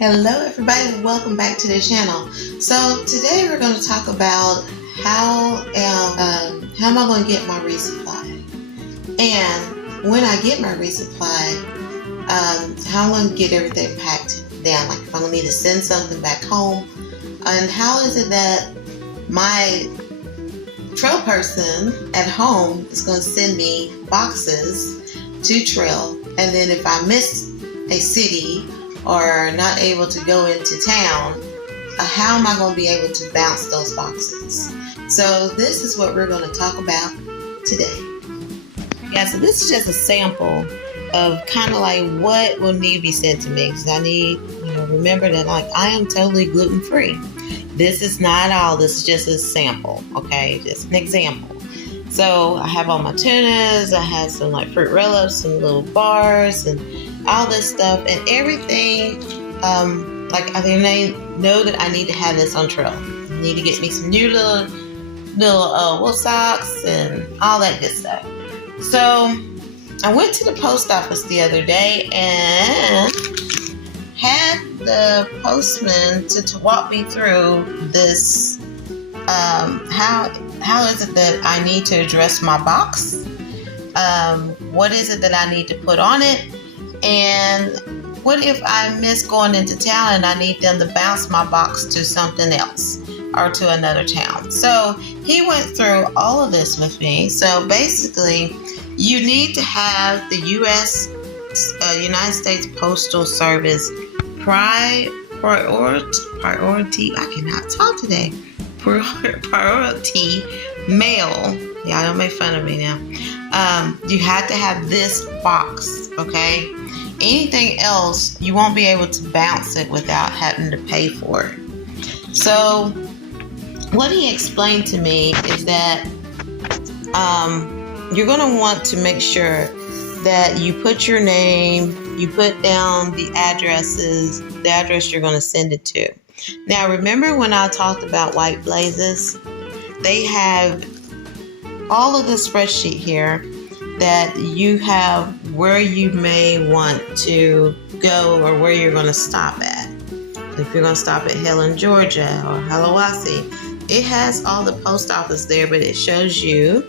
Hello everybody, welcome back to the channel. So today we're going to talk about how am I going to get my resupply, and when I get my resupply, how I'm going to get everything packed down, like if I'm going to need to send something back home, and how is it that my trail person at home is going to send me boxes to trail, and then if I miss a city or not able to go into town, how am I going to be able to bounce those boxes? So this is what we're going to talk about today. Yeah, so this is just a sample of kind of like what will need to be sent to me, because I need, remember that like I am totally gluten free. This is not all, this is just a sample, okay, just an example. So I have all my tunas, I have some like fruit roll-ups, some little bars, and all this stuff, and everything, like I know that I need to have this on trail. I need to get me some new little wool socks and all that good stuff. So I went to the post office the other day and had the postman to walk me through this, how is it that I need to address my box, what is it that I need to put on it, and what if I miss going into town and I need them to bounce my box to something else or to another town. So he went through all of this with me. So basically, you need to have the United States Postal Service priority. I cannot talk today. Priority mail. Y'all don't make fun of me now. You have to have this box, okay? Anything else, you won't be able to bounce it without having to pay for it. So what he explained to me is that you're going to want to make sure that you put your name, you put down the address you're going to send it to. Now, remember when I talked about white blazes? They have all of the spreadsheet here that you have where you may want to go or where you're going to stop at. If you're going to stop at Helen, Georgia or Hiawassee, it has all the post office there, but it shows you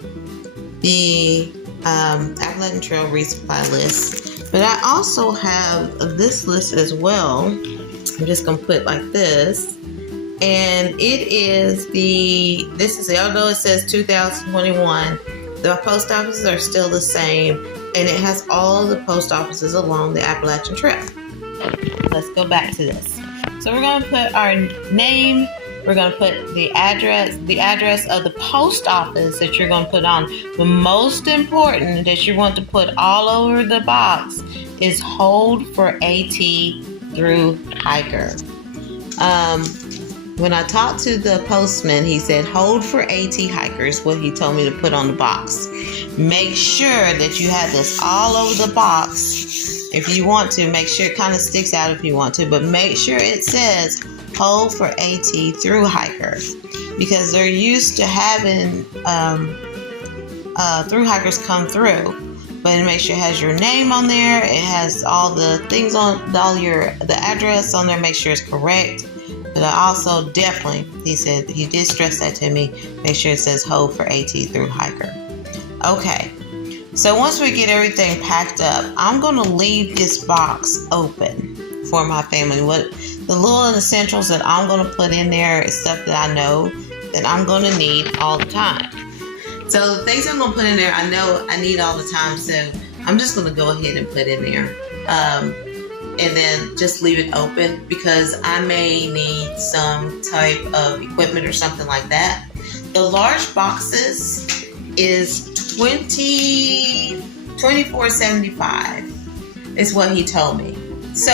the Appalachian Trail resupply list. But I also have this list as well. I'm just going to put it like this. And it is although it says 2021, the post offices are still the same, and it has all the post offices along the Appalachian Trail. Let's go back to this. So we're going to put our name, we're going to put the address of the post office that you're going to put on. The most important that you want to put all over the box is hold for AT Thru-hiker. When I talked to the postman, he said, hold for AT hikers, what he told me to put on the box. Make sure that you have this all over the box. If you want to, make sure it kind of sticks out if you want to, but make sure it says hold for AT Thru-hikers, because they're used to having Thru-hikers come through. But make sure it has your name on there. It has all the things on the address on there. Make sure it's correct. But I also definitely, he did stress that to me, make sure it says hold for AT Thru-hiker. Okay, so once we get everything packed up, I'm going to leave this box open for my family. What the little essentials that I'm going to put in there is stuff that I know that I'm going to need all the time. So the things I'm going to put in there, I know I need all the time, so I'm just going to go ahead and put in there. And then just leave it open, because I may need some type of equipment or something like that. The large boxes is $24.75 is what he told me. So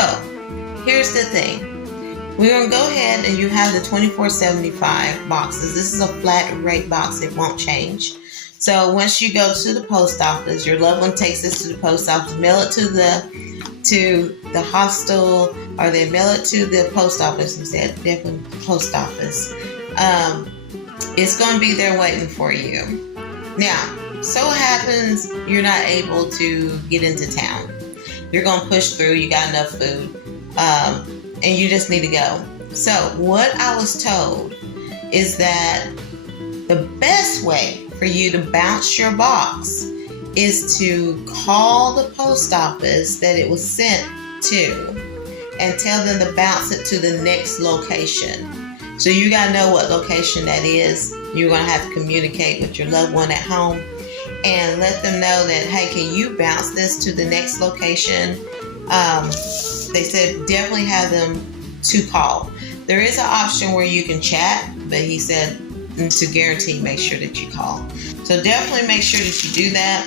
here's the thing. We're going to go ahead and you have the $24.75 boxes. This is a flat rate box. It won't change. So once you go to the post office, your loved one takes this to the post office, mail it to the hostel, or they mail it to the post office instead, definitely the post office. It's going to be there waiting for you. Now, so it happens you're not able to get into town. You're going to push through. You got enough food. and you just need to go. So what I was told is that the best way for you to bounce your box is to call the post office that it was sent to and tell them to bounce it to the next location. So you gotta know what location that is. You're gonna have to communicate with your loved one at home and let them know that, hey, can you bounce this to the next location? They said definitely have them to call. There is an option where you can chat, but he said to guarantee, make sure that you call. So definitely make sure that you do that.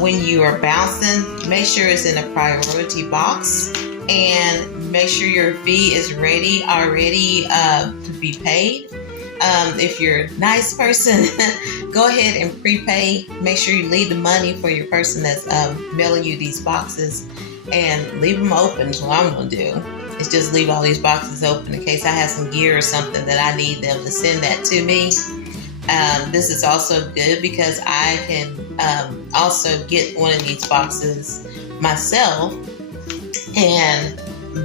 When you are bouncing, make sure it's in a priority box and make sure your fee is ready already to be paid. If you're a nice person, go ahead and prepay. Make sure you leave the money for your person that's mailing you these boxes and leave them open. Is what I'm going to do. Is just leave all these boxes open in case I have some gear or something that I need them to send that to me. This is also good because I can also get one of these boxes myself and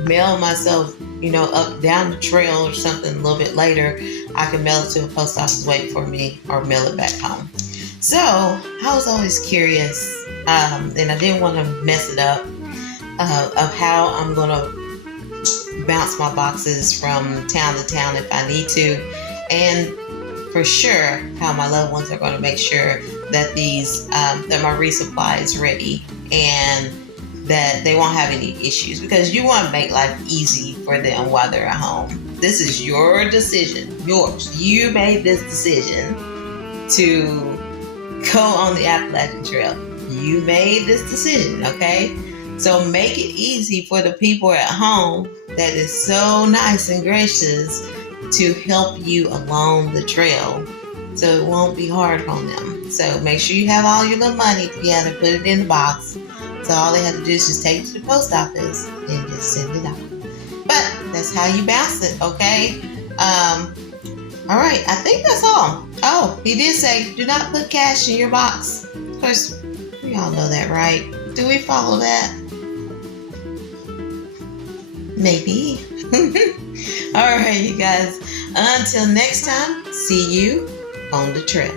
mail myself, up down the trail or something a little bit later. I can mail it to a post office waiting for me or mail it back home. So I was always curious, and I didn't want to mess it up, of how I'm going to bounce my boxes from town to town if I need to, and for sure how my loved ones are going to make sure that that my resupply is ready and that they won't have any issues, because you want to make life easy for them while they're at home. This is your decision, yours. You made this decision to go on the Appalachian Trail. You made this decision, okay? So make it easy for the people at home that is so nice and gracious to help you along the trail, so it won't be hard on them. So make sure you have all your little money together, put it in the box. So all they have to do is just take it to the post office and just send it out. But that's how you bounce it, okay? All right, I think that's all. Oh, he did say do not put cash in your box. Of course, we all know that, right? Do we follow that? Maybe. All right, you guys. Until next time, see you on the trail.